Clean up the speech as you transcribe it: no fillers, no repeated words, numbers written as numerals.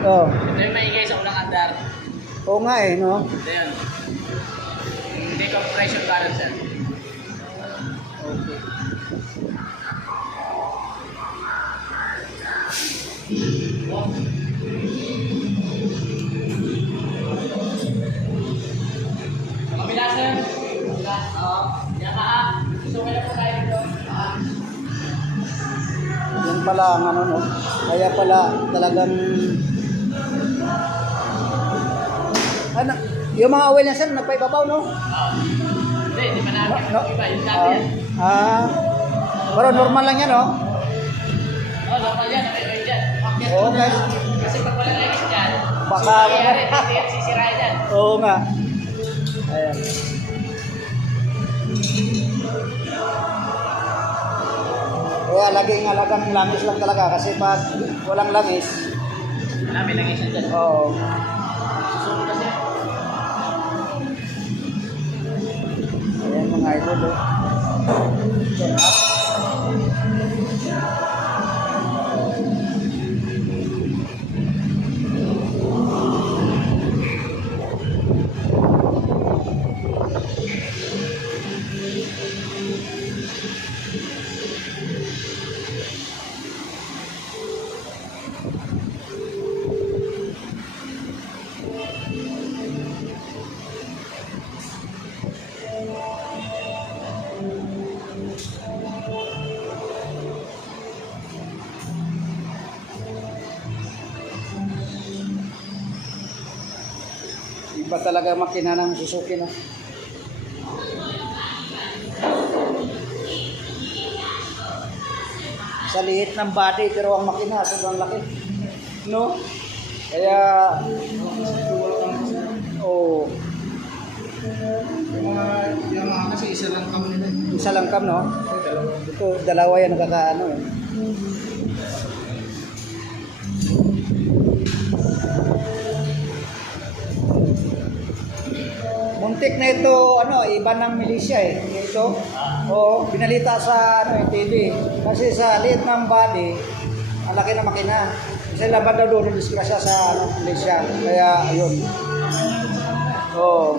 Oh. Ito yung maingay sa unang andar. Oo nga eh, no? Ito yun. Hindi compression current sir. Okay. Sa kabila sir. Oo. Yamaha. Gusto ko na po tayo dito. Yan pala ang ano, no? Kaya pala talagang... Ano? Yung mga oil na sir, nagpaibabaw, no? Hindi, di pa namin No? iba. Yung dati yan. Pero normal lang yan, no? Oo, normal yan. May oil dyan. Okay. Kasi pag wala na oil dyan, Baka... hindi yan sisirain yan. Oo nga. Ayan. Kaya laging alagang langis lang talaga kasi pag walang langis, Wala, may langis yan dyan. oo. Susunod kasi. Ayan mga idol, oh. Turn up. Iba talaga makina ng Suzuki, no? Sa liit ng body pero ang makina sobrang laki, no? Kaya oh, Yung mga kasi isa lang kami nila. isa lang kam, no? Ito dalawa yan nakakaano eh. Muntik na ito, ano, iba ng milisya eh. Ito, oo, binalita sa ano, TV. Kasi sa liit ng body, ang laki ng makina. Kasi laban daw doon, disgrasya sa ano, milisya. Kaya, ayun. Oo.